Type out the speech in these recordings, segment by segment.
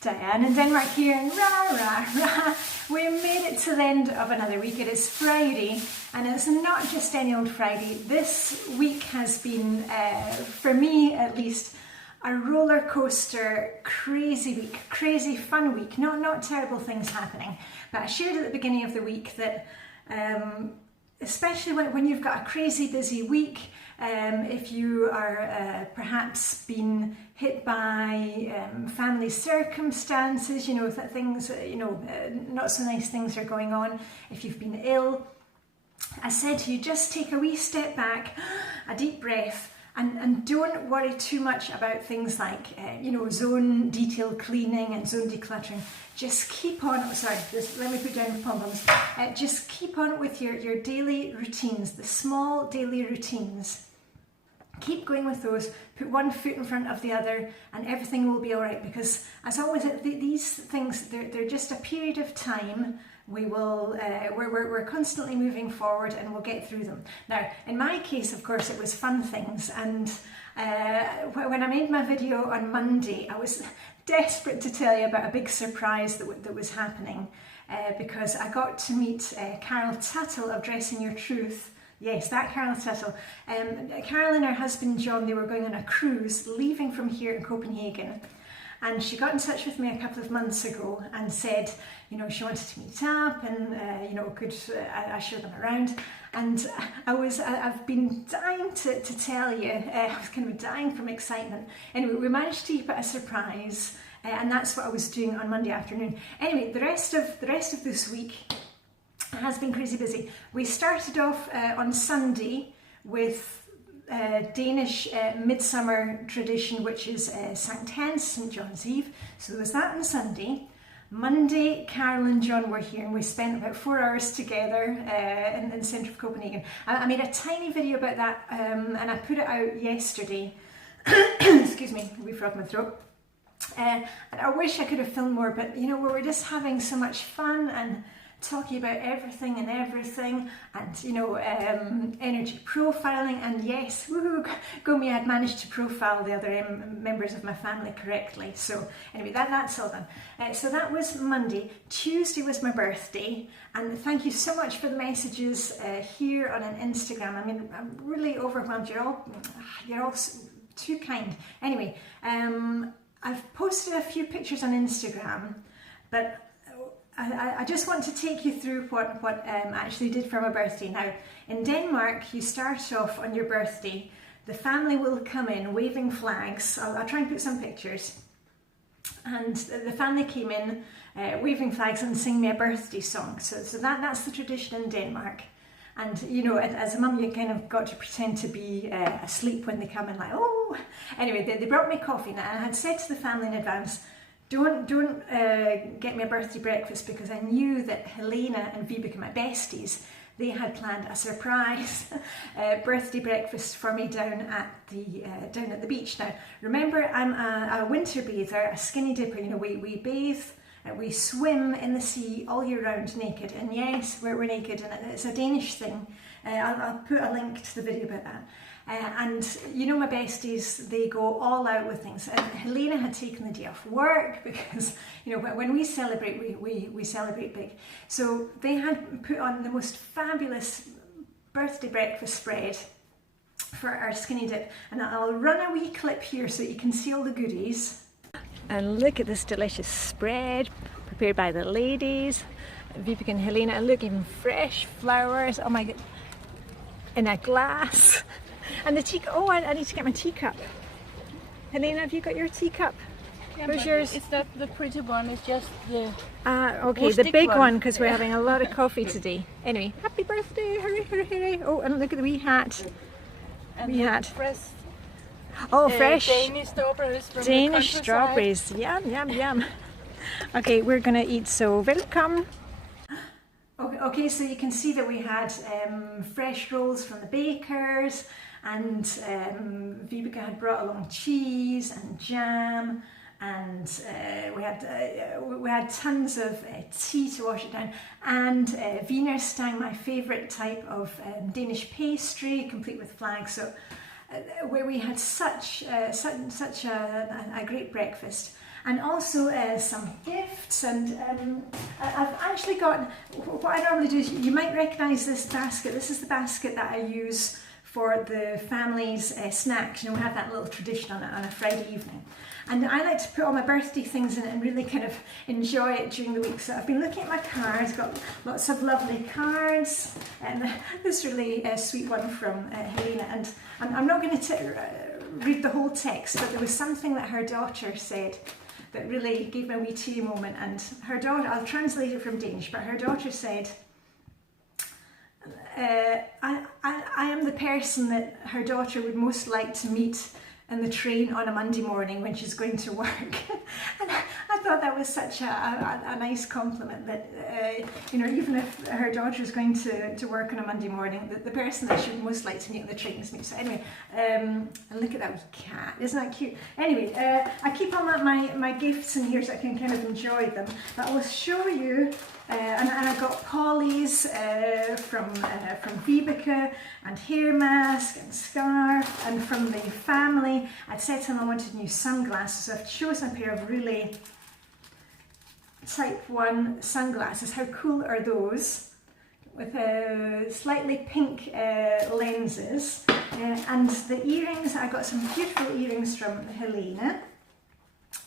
Diane in Denmark here, and rah, rah, rah. We made it to the end of another week. It is Friday, and it's not just any old Friday. This week has been, for me at least, a roller coaster, crazy week, crazy fun week. Not terrible things happening, but I shared at the beginning of the week that especially when you've got a crazy busy week, if you are perhaps been hit by family circumstances, that things, not so nice things are going on, if you've been ill, I said to you, just take a wee step back, a deep breath, and don't worry too much about things like, zone detail cleaning and zone decluttering. Just keep on, let me put down the pom-poms. Just keep on with your daily routines, the small daily routines. Keep going with those, put one foot in front of the other, and everything will be all right, because as always, these things, they're just a period of time. We're constantly moving forward, and we'll get through them. Now, in my case, of course, it was fun things, and when I made my video on Monday, I was desperate to tell you about a big surprise that was happening, because I got to meet Carol Tuttle of Dressing Your Truth. Yes, that Carol Tuttle. Carol and her husband John, they were going on a cruise, leaving from here in Copenhagen. And she got in touch with me a couple of months ago and said, she wanted to meet up and, could I show them around? And I've been dying to tell you, I was kind of dying from excitement. Anyway, we managed to keep it a surprise, and that's what I was doing on Monday afternoon. Anyway, the rest of this week has been crazy busy. We started off on Sunday with Danish midsummer tradition, which is Sankt Hans, St. John's Eve. So there was that on Sunday. Monday, Carol and John were here, and we spent about 4 hours together in the centre of Copenhagen. I made a tiny video about that, and I put it out yesterday. Excuse me, a wee frog in my throat. And I wish I could have filmed more, but we were just having so much fun and talking about everything and energy profiling, and yes, woohoo, go me, I'd managed to profile the other members of my family correctly. So anyway, that's all done. So that was Monday. Tuesday was my birthday, and thank you so much for the messages here on an Instagram. I mean, I'm really overwhelmed. You're all too kind. Anyway, I've posted a few pictures on Instagram, but I just want to take you through what I actually did for my birthday. Now, in Denmark, you start off on your birthday. The family will come in waving flags. I'll try and put some pictures. And the family came in waving flags and sing me a birthday song. So that's the tradition in Denmark. And, as a mum, you kind of got to pretend to be asleep when they come in, like, oh. Anyway, they brought me coffee. Now, I had said to the family in advance, Don't get me a birthday breakfast, because I knew that Helena and Vibeke, my besties, they had planned a surprise birthday breakfast for me down at the beach. Now, remember, I'm a winter bather, a skinny dipper. We bathe, we swim in the sea all year round naked. And yes, we're naked, and it's a Danish thing. I'll put a link to the video about that. And my besties, they go all out with things. And Helena had taken the day off work because, when we celebrate, we celebrate big. So they had put on the most fabulous birthday breakfast spread for our skinny dip. And I'll run a wee clip here so you can see all the goodies. And look at this delicious spread prepared by the ladies, Vibeke and Helena. And look, even fresh flowers. Oh my God, in a glass. And the teacup, I need to get my teacup. Helena, have you got your teacup? Yeah, where's yours? It's not the pretty one, it's just the... okay, the big one, because we're having a lot of coffee today. Anyway, happy birthday, hurry, hurry, hurry. Oh, and look at the wee hat. And wee hat. Fresh, fresh. Danish strawberries from Danish the strawberries, yum, yum, yum. Okay, we're gonna eat, so welcome. Okay, so you can see that we had fresh rolls from the bakers, and Vibeke had brought along cheese and jam, and we had tons of tea to wash it down, and Wienerstang, my favourite type of Danish pastry, complete with flags. So where we had such a great breakfast. and also some gifts. And I've actually got, what I normally do is, you might recognise this basket. This is the basket that I use for the family's snacks. You know, we have that little tradition on a Friday evening. And I like to put all my birthday things in it and really kind of enjoy it during the week. So I've been looking at my cards, got lots of lovely cards, and this really sweet one from Helena. And I'm not going to read the whole text, but there was something that her daughter said that really gave me a wee teary moment. And her daughter, I'll translate it from Danish, but her daughter said, I am the person that her daughter would most like to meet in the train on a Monday morning when she's going to work. And I thought that was such a nice compliment, that you know, even if her daughter is going to work on a Monday morning, the person that she would most like to meet on the train is me. So anyway, and look at that wee cat, isn't that cute? Anyway, I keep all my gifts in here so I can kind of enjoy them, but I will show you. And I got Polly's from Vibeke, and hair mask and scarf, and from the family I'd said to them I wanted new sunglasses, so I've chosen a pair of really type 1 sunglasses. How cool are those? With slightly pink lenses, and the earrings, I got some beautiful earrings from Helena.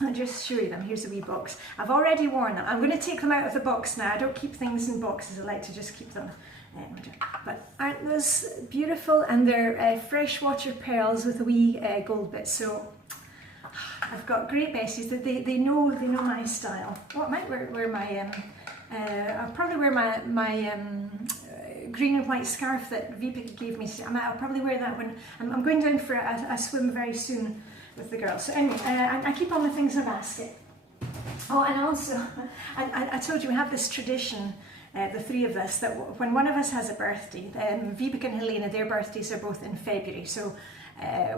I'll just show you them. Here's the wee box. I've already worn them. I'm going to take them out of the box now. I don't keep things in boxes. I like to just keep them. But aren't those beautiful? And they're freshwater pearls with a wee gold bit. So I've got great besties. They know my style. Oh, I might wear my I'll probably wear my green and white scarf that Vibeke gave me. I'll probably wear that when I'm going down for a swim very soon with the girls. So anyway, I keep all my things in a basket. Oh, and also, I told you we have this tradition, the three of us, that when one of us has a birthday, Vibeke and Helena, their birthdays are both in February. So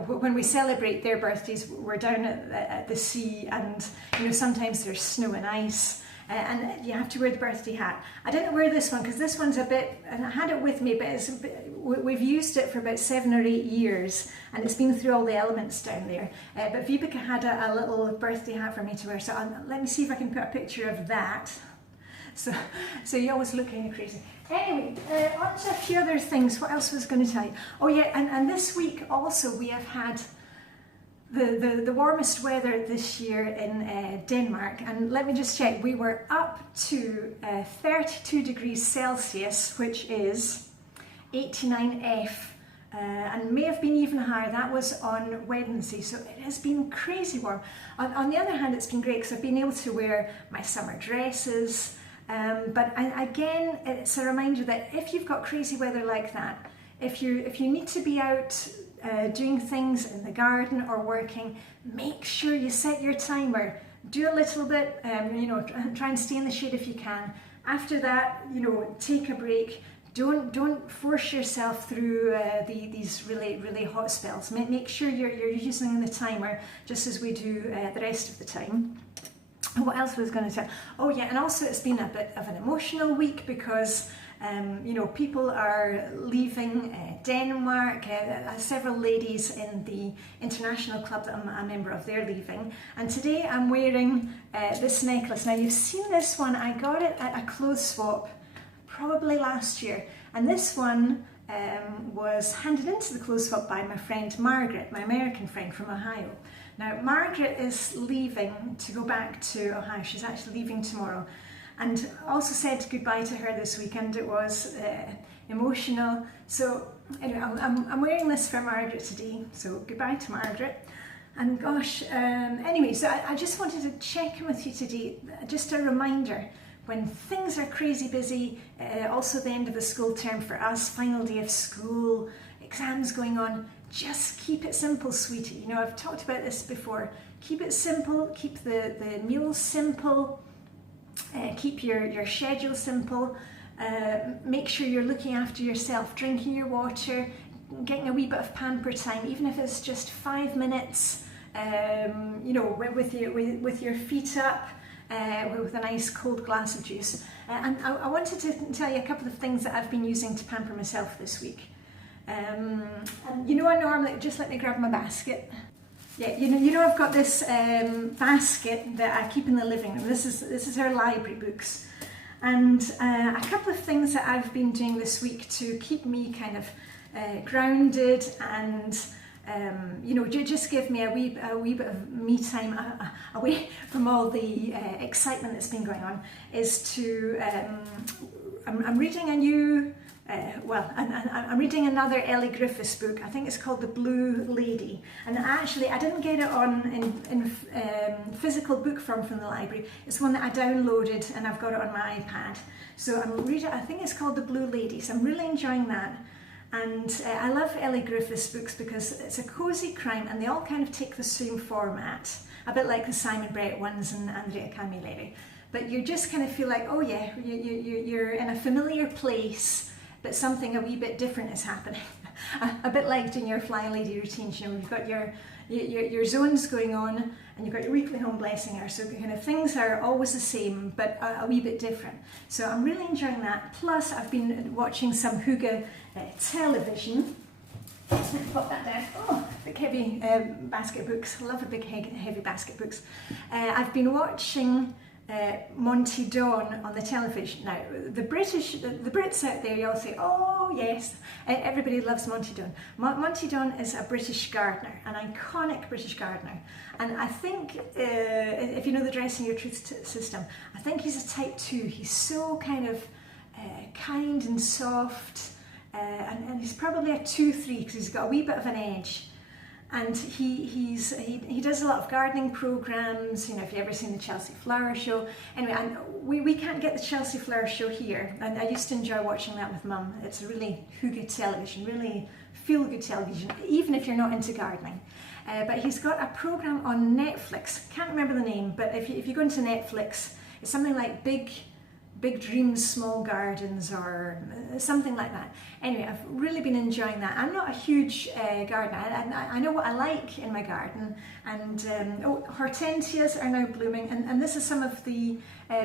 when we celebrate their birthdays, we're down at the sea, and you know, sometimes there's snow and ice. And you have to wear the birthday hat. I didn't wear this one because this one's a bit, and I had it with me, but we've used it for about 7 or 8 years, and it's been through all the elements down there. But Vibeke had a little birthday hat for me to wear, so let me see if I can put a picture of that. So you always look kind of crazy. Anyway, on to a few other things. What else was I going to tell you? Oh yeah, and this week also we have had the warmest weather this year in Denmark, and let me just check, we were up to 32 degrees Celsius, which is 89 F, and may have been even higher. That was on Wednesday, so it has been crazy warm. On the other hand, it's been great because I've been able to wear my summer dresses, but again, it's a reminder that if you've got crazy weather like that, if you need to be out doing things in the garden or working, make sure you set your timer. Do a little bit, you know, try and stay in the shade if you can. After that, you know, take a break. Don't force yourself through these really hot spells. Make sure you're using the timer just as we do the rest of the time. What else was I going to tell? Oh yeah, and also it's been a bit of an emotional week because you know, people are leaving Denmark. Several ladies in the international club that I'm a member of, they're leaving. And today I'm wearing this necklace. Now you've seen this one, I got it at a clothes swap probably last year. And this one was handed into the clothes swap by my friend Margaret, my American friend from Ohio. Now Margaret is leaving to go back to Ohio. She's actually leaving tomorrow. And also said goodbye to her this weekend. It was emotional. So anyway, I'm wearing this for Margaret today. So goodbye to Margaret. And gosh, anyway, so I just wanted to check in with you today. Just a reminder, when things are crazy busy, also the end of the school term for us, final day of school, exams going on, just keep it simple, sweetie. You know, I've talked about this before. Keep it simple, keep the meals simple. Keep your schedule simple. Make sure you're looking after yourself, drinking your water, getting a wee bit of pamper time, even if it's just 5 minutes. You know, with your feet up, with a nice cold glass of juice. And I wanted to tell you a couple of things that I've been using to pamper myself this week. And you know, I normally just let me grab my basket. Yeah, you know, I've got this basket that I keep in the living room. This is her library books, and a couple of things that I've been doing this week to keep me kind of grounded and you know, just give me a wee bit of me time away from all the excitement that's been going on, is to I'm reading a new I'm reading another Ellie Griffiths book. I think it's called The Blue Lady, and actually I didn't get it on in physical book form from the library. It's one that I downloaded and I've got it on my iPad. So I'm reading, I think it's called The Blue Lady, so I'm really enjoying that. And I love Ellie Griffiths books because it's a cosy crime and they all kind of take the same format, a bit like the Simon Brett ones and Andrea Camilleri. But you just kind of feel like, oh yeah, you're in a familiar place, but something a wee bit different is happening. A bit like doing your Flylady routines, you know, you've got your zones going on and you've got your weekly home blessing hour, so kind of things are always the same but a wee bit different. So I'm really enjoying that. Plus I've been watching some Hygge television. Pop that down. Oh, big heavy basket books. I love a big heavy basket books. I've been watching Monty Don on the television. Now, the Brits out there, you all say, oh yes, everybody loves Monty Don. Monty Don is a British gardener, an iconic British gardener. And I think, if you know the Dressing Your Truth system, I think he's a type 2. He's so kind of kind and soft, and he's probably a 2-3 because he's got a wee bit of an edge. And he does a lot of gardening programs, you know, if you've ever seen the Chelsea Flower Show. Anyway, and we can't get the Chelsea Flower Show here, and I used to enjoy watching that with Mum. It's a really Hygge television, really feel-good television, even if you're not into gardening. But he's got a program on Netflix, can't remember the name, but if you go into Netflix, it's something like Big Dreams, Small Gardens, or something like that. Anyway, I've really been enjoying that. I'm not a huge gardener. I know what I like in my garden, and hortensias are now blooming, and this is some of the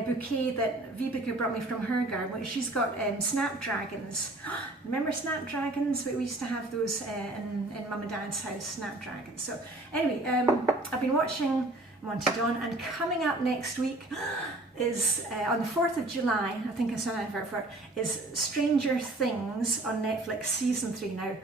bouquet that Vibeke brought me from her garden. She's got snapdragons. Remember snapdragons? We used to have those in Mum and Dad's house, snapdragons. So anyway, I've been watching Monty Don, and coming up next week is on the 4th of July, I think I saw an advert for it, is Stranger Things on Netflix season 3 now.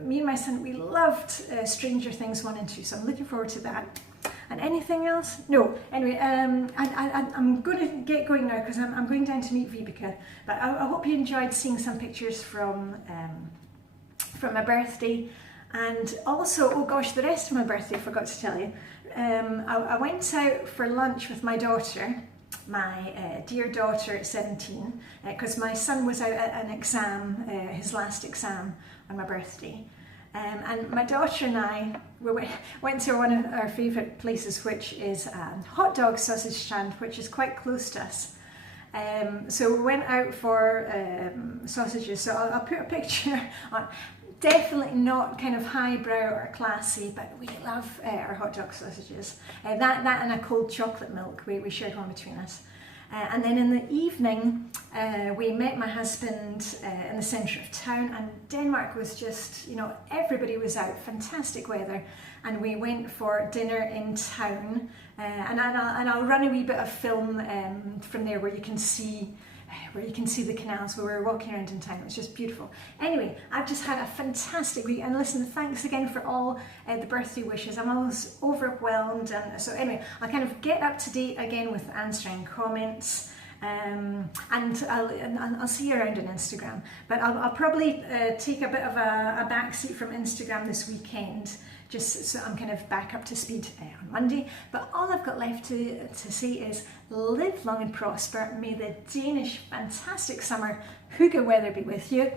Me and my son, we loved Stranger Things 1 and 2, so I'm looking forward to that. And anything else? No. Anyway, I'm going to get going now because I'm going down to meet Vibeke. But I hope you enjoyed seeing some pictures from my birthday. And also, oh gosh, the rest of my birthday, I forgot to tell you. I went out for lunch with my daughter, my dear daughter at 17, because my son was out at an exam, his last exam on my birthday. And my daughter and I went to one of our favourite places, which is a hot dog sausage stand, which is quite close to us. So we went out for sausages, so I'll put a picture on. Definitely not kind of highbrow or classy, but we love our hot dog sausages. That and a cold chocolate milk, we shared one between us. And then in the evening, we met my husband in the centre of town, and Denmark was just, you know, everybody was out, fantastic weather, and we went for dinner in town. And I'll run a wee bit of film from there where you can see the canals where we were walking around in town. It was just beautiful. Anyway, I've just had a fantastic week, and listen, thanks again for all the birthday wishes. I'm always overwhelmed, and so anyway, I'll kind of get up to date again with answering comments, and I'll see you around on Instagram. But I'll probably take a bit of a backseat from Instagram this weekend, just so I'm kind of back up to speed on Monday. But all I've got left to say is live long and prosper. May the Danish fantastic summer Hygge weather be with you.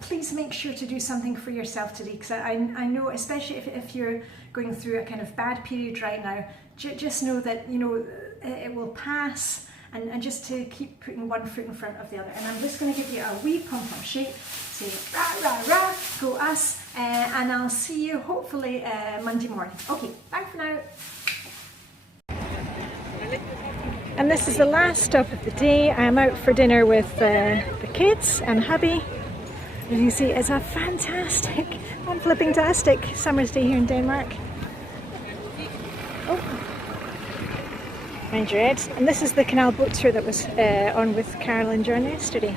Please make sure to do something for yourself today, because I know, especially if you're going through a kind of bad period right now, just know that, you know, it will pass, and just to keep putting one foot in front of the other. And I'm just going to give you a wee pom-pom shake. Say rah rah rah, go us, and I'll see you hopefully Monday morning. Okay, bye for now. And this is the last stop of the day. I am out for dinner with the kids and hubby. As you see, it's a fantastic, flipping-tastic summer's day here in Denmark. Mind your head. And this is the canal boat tour that was on with Carol and John yesterday.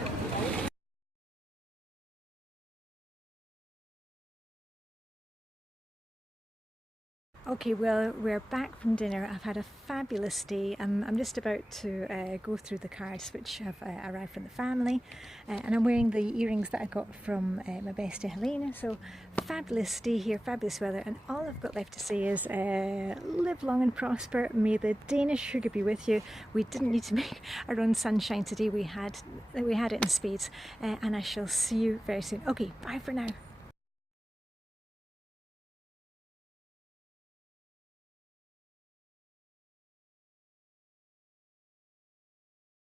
Okay, well, we're back from dinner. I've had a fabulous day. I'm just about to go through the cards which have arrived from the family, and I'm wearing the earrings that I got from my bestie Helena. So fabulous day here, fabulous weather, and all I've got left to say is live long and prosper. May the Danish sugar be with you. We didn't need to make our own sunshine today. We had it in spades, and I shall see you very soon. Okay, bye for now.